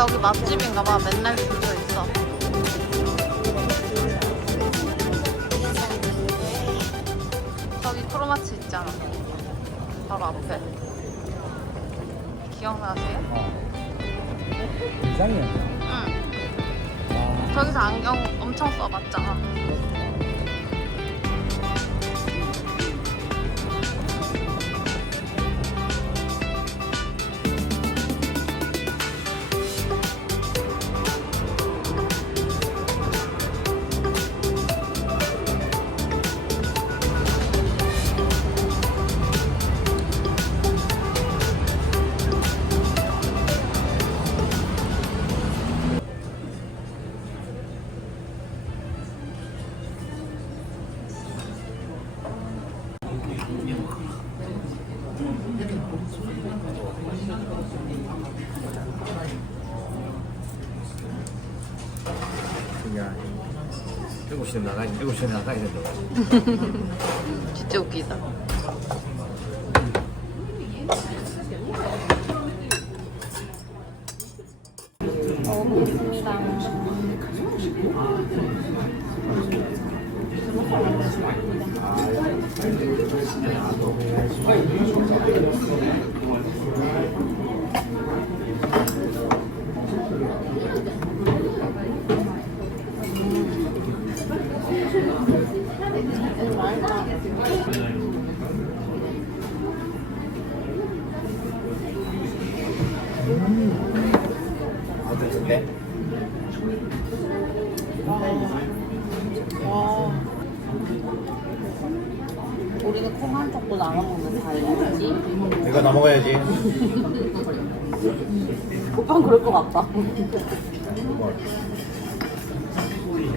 여기 맛집인가 봐. 맨날 줄 서 있어. 저기 크로마치 있잖아. 바로 앞에. 기억나세요? 이상해. 응. 저기서 안경 엄청 써봤잖아. 그냥 7시에 나가야 된다. 진짜 웃기다. 어땠는데? 와. 우리는 콩 한 쪽도 나눠 먹는 사이지. 내가 다 먹어야지. 오빠는 그럴 것 같다.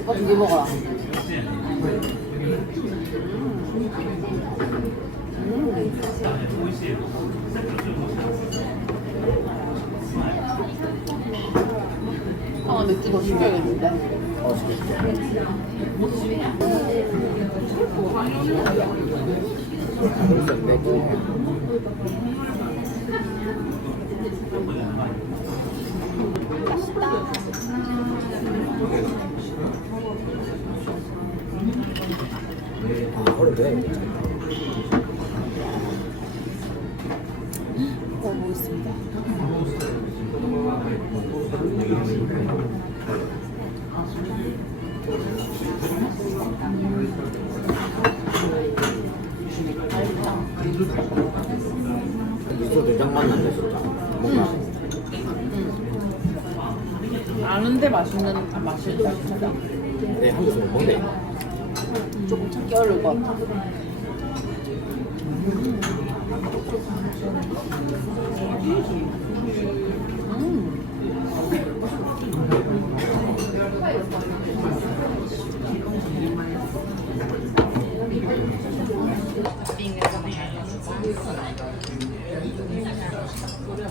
오빠 두 개 먹어라. 맥주 더 시켜야겠는데? 시켜줄게. 먹어보겠습니다. 미소 된장맛 난다 진짜. 뭔가 아는데 맛있는 맛을 딱 찾아. 내 한국에서 못 먹네. 조금 찾기 어려울 것 같아.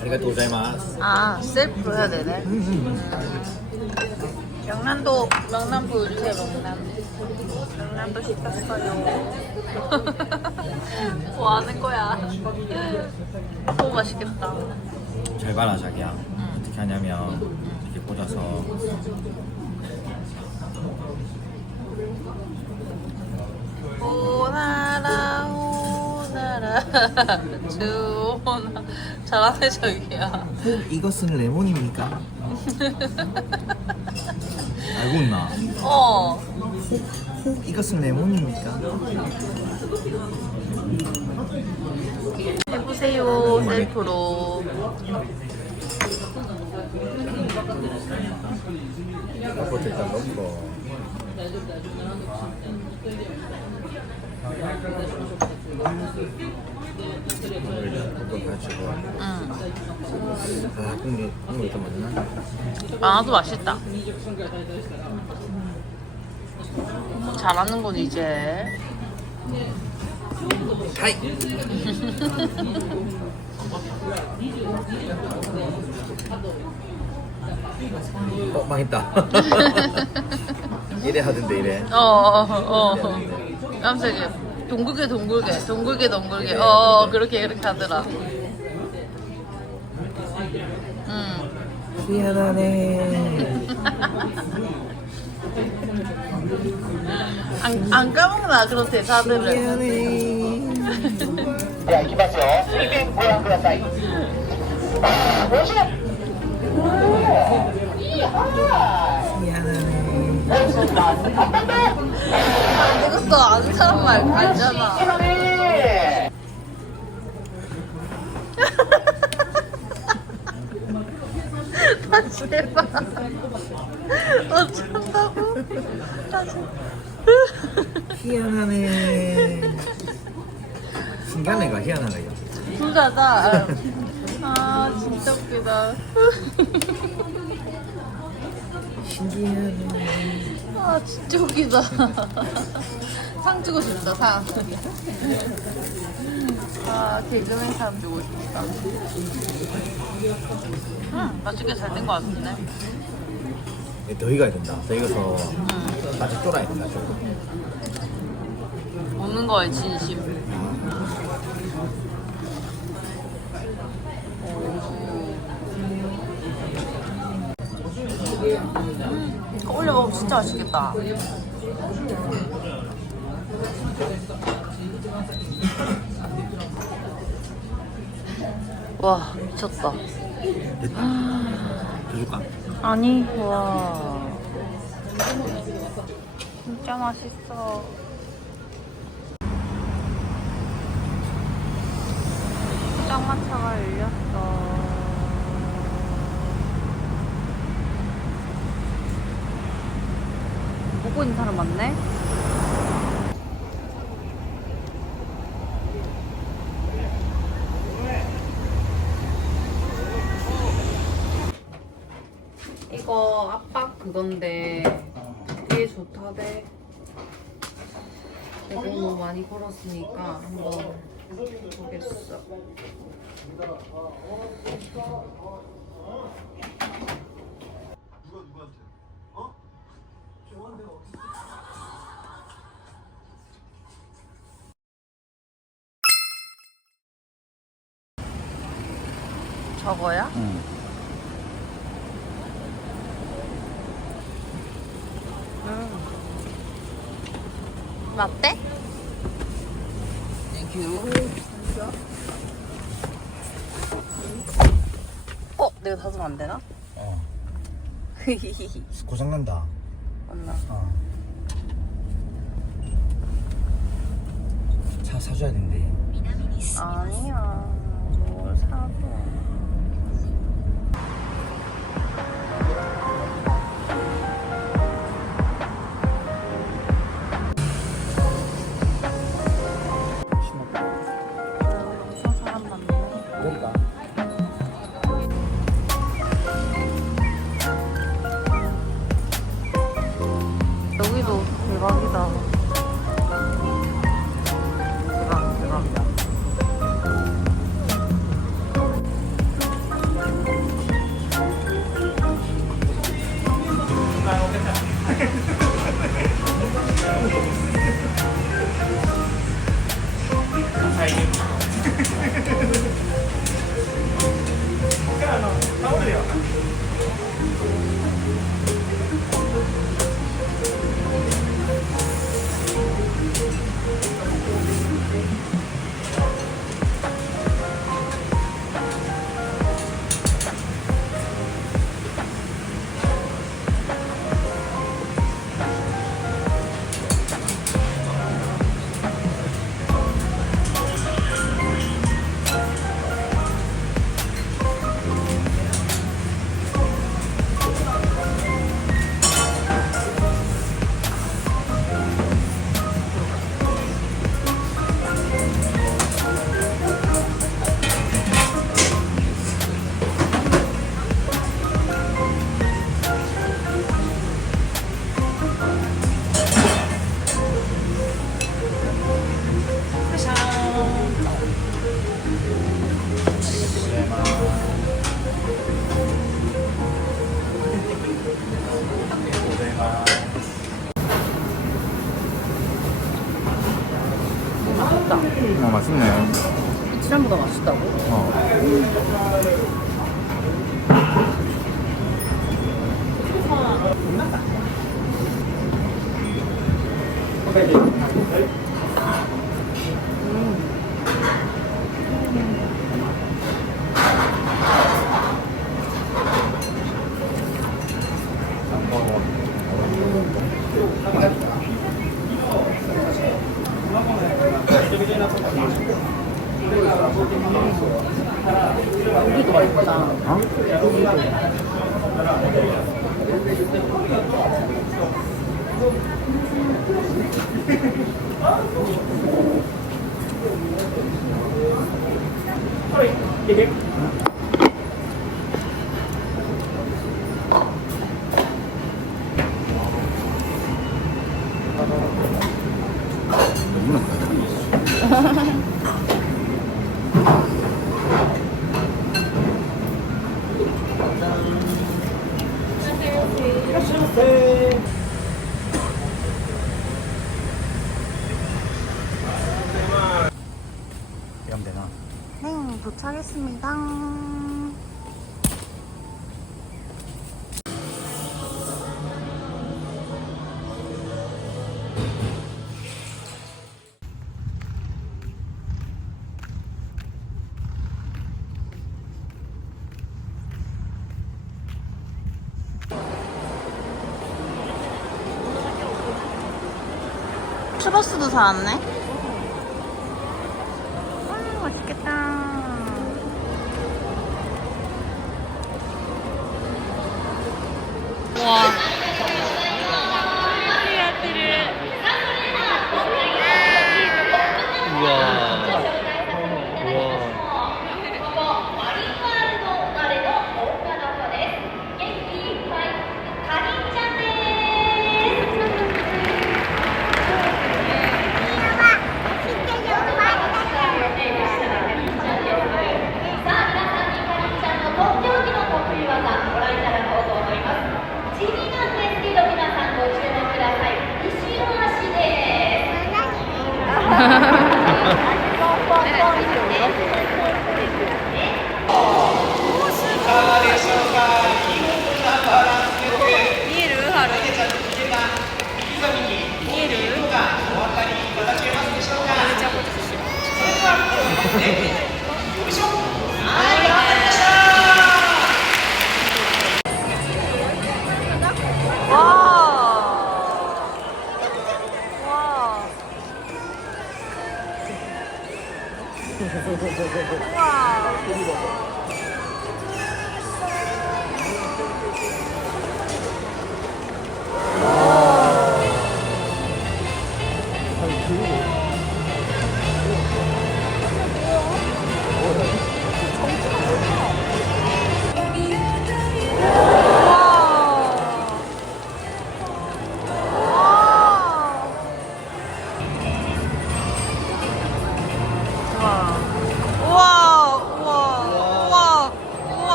아리가또 고자이마스. 아, 셀프로 해야 되네. 명란 보여주세요, 명란도 시켰어요. 뭐 하는 거야? 너무 맛있겠다. 잘 봐라 자기야. 어떻게 하냐면 이렇게 꽂아서 오나라 오나라 주오나 잘하네 자기야. 이것은 레몬입니까? 알고 있나? 어. 혹 이것은 레몬입니까? 해보세요 셀프로. 아버지 일단 넣고 물을 가지고 아 국물이 더 맞나? 많아도 맛있다. 잘하는 건 이제. 하이! 망했다. 이래 하던데 이래. 깜짝이야. 동글게 그렇게 하더라. 희한하네. 안 까먹나 그런 대사들은. 희한해. では行きますよ。水面ご覧ください。あー、おいしい。いい、はーい。 희한하네. 안 되겠어. 아는 사람 말 알잖아. 희한해. 다시 해봐. 어쩐다고? 다시. 희한하네. 신기한 애가 희한하네요. 진짜다. 아 진짜 웃기다. 신기하네. 아 진짜 웃기다. 상 주고 싶다 상. 아 개그맨 상 주고 싶다. 맛있게 잘 된 거 같은데. 더 익어야 된다. 더 익어서 맛이 쫄아야 된다. 조금. 먹는 거에 진심. 이거 올려 먹으면 진짜 맛있겠다. 와 미쳤다. 더 줄까? 아니 와 진짜 맛있어. 포장마차가 열렸어. 보고 있는 사람 많네? 이거 압박 그건데 되게 좋다대. 내가 너무 많이 걸었으니까 한번 보겠어. 저거야? 응. 라떼? 땡큐. 내가 닫으면 안 되나? 어. 고장난다. 맞나? 어. 차 사줘야 된대. 아니야. 뭘 사도. 엄청 사람 많네. 그러니까. 여기도 대박이다. 대박이다. 맛있네. 지난보다 맛있다고? 어. 고기도 맛있다. 이러면 되나? 네, 도착했습니다. 추러스도 사왔네. 맛있겠다. 와.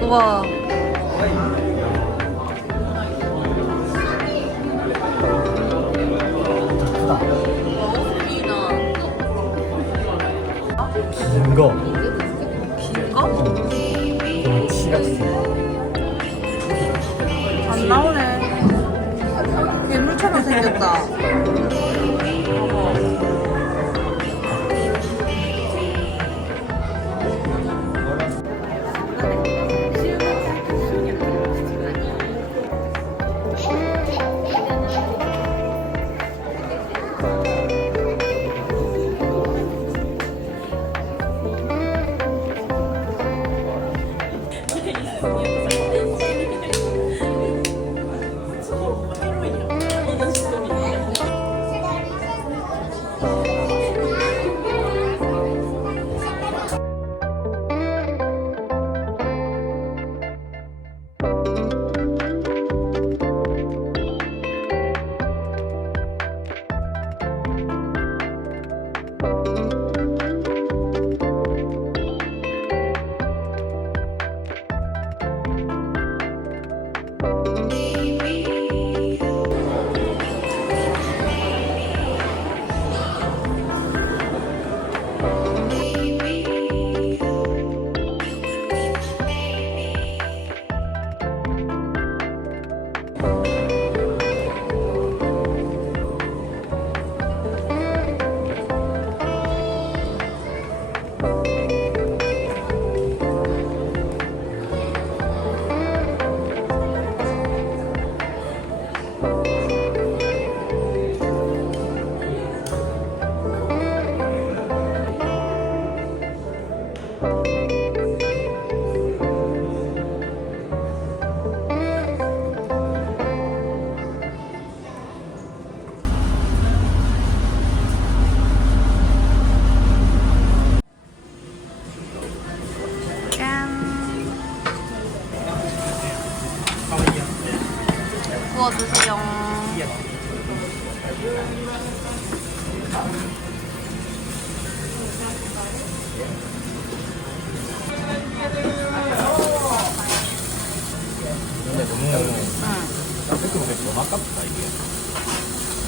우와. 긴 거. 긴 거? 치 같은 거. 안 나오네. 괴물처럼 생겼다.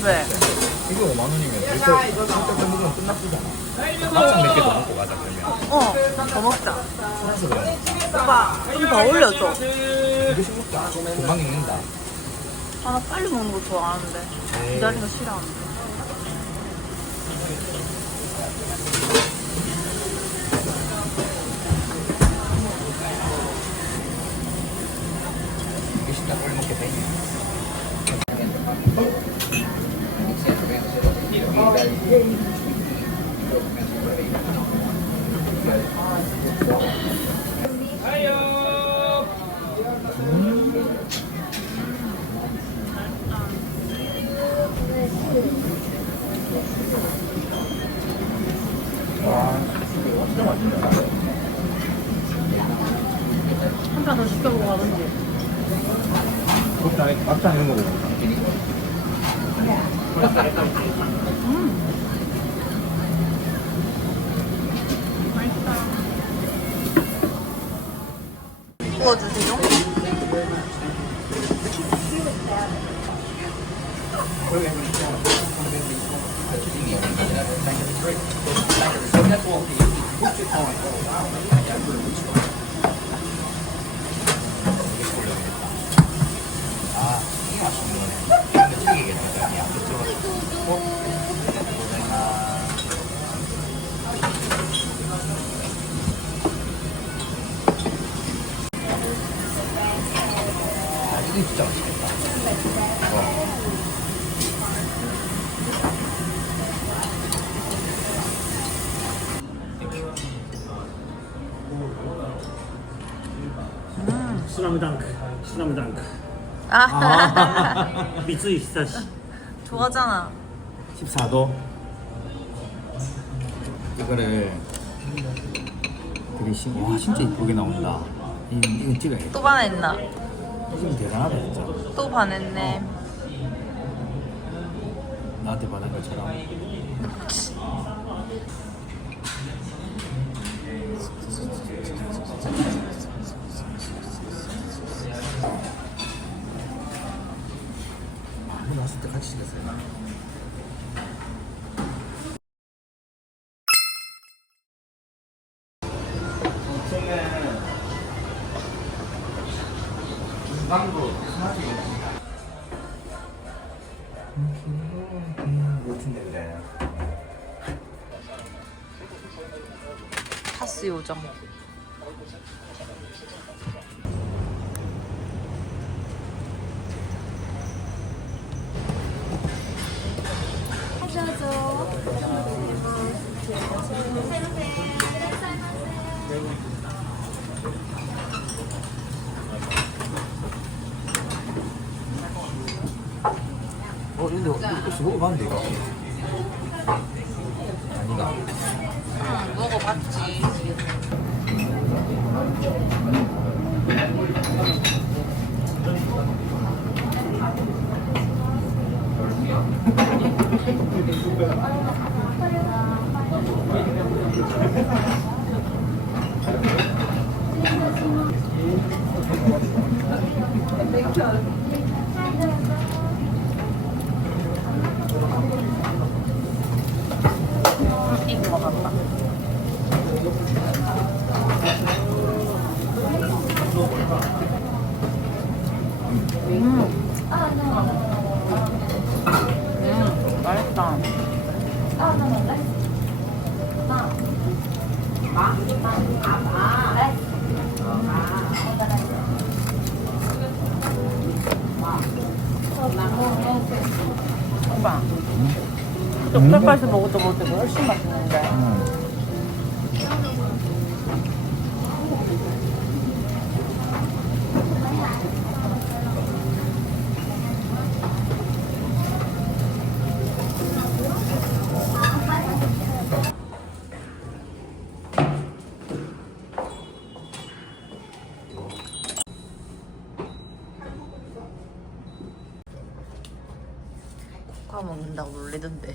왜? 이거 5만 원이면 일단 먹으면 끝났잖아. 막상 몇개 더 먹고 가자 그러면. 더 먹자. 그래서 그래. 오빠, 좀 더 올려줘. 이거씩 먹자. 금방 익는다. 아, 나 빨리 먹는 거 좋아하는데. 기다리는 거 싫어하는데. 이게 진짜 빨리 먹게 돼. 한 판 더 시켜보고 가든지. 막장 이런 거 먹어. 구워주세요. 이게 진짜 맛있겠다. 스나무당크 아, 미쓰이 히사시 좋아하잖아. 14도. 이거를 되게 와 진짜 이쁘게 나온다. 이건 찍어야겠다. 또 반했나? 지금 대단하다 진짜. 또 반했네. 나한테 반한 것처럼. 나왔을 때 같이 시켰어요. 멋진데 그래. 파스 요정. 근데 혹시 먹어봤는데 이거? 아니가. 응, 먹어봤지. 이거 먹었다. 맛있다. 오빠, 옥탑방에서 먹었던 것보다 훨씬 맛있는데. 코카 먹는다고 놀리던데.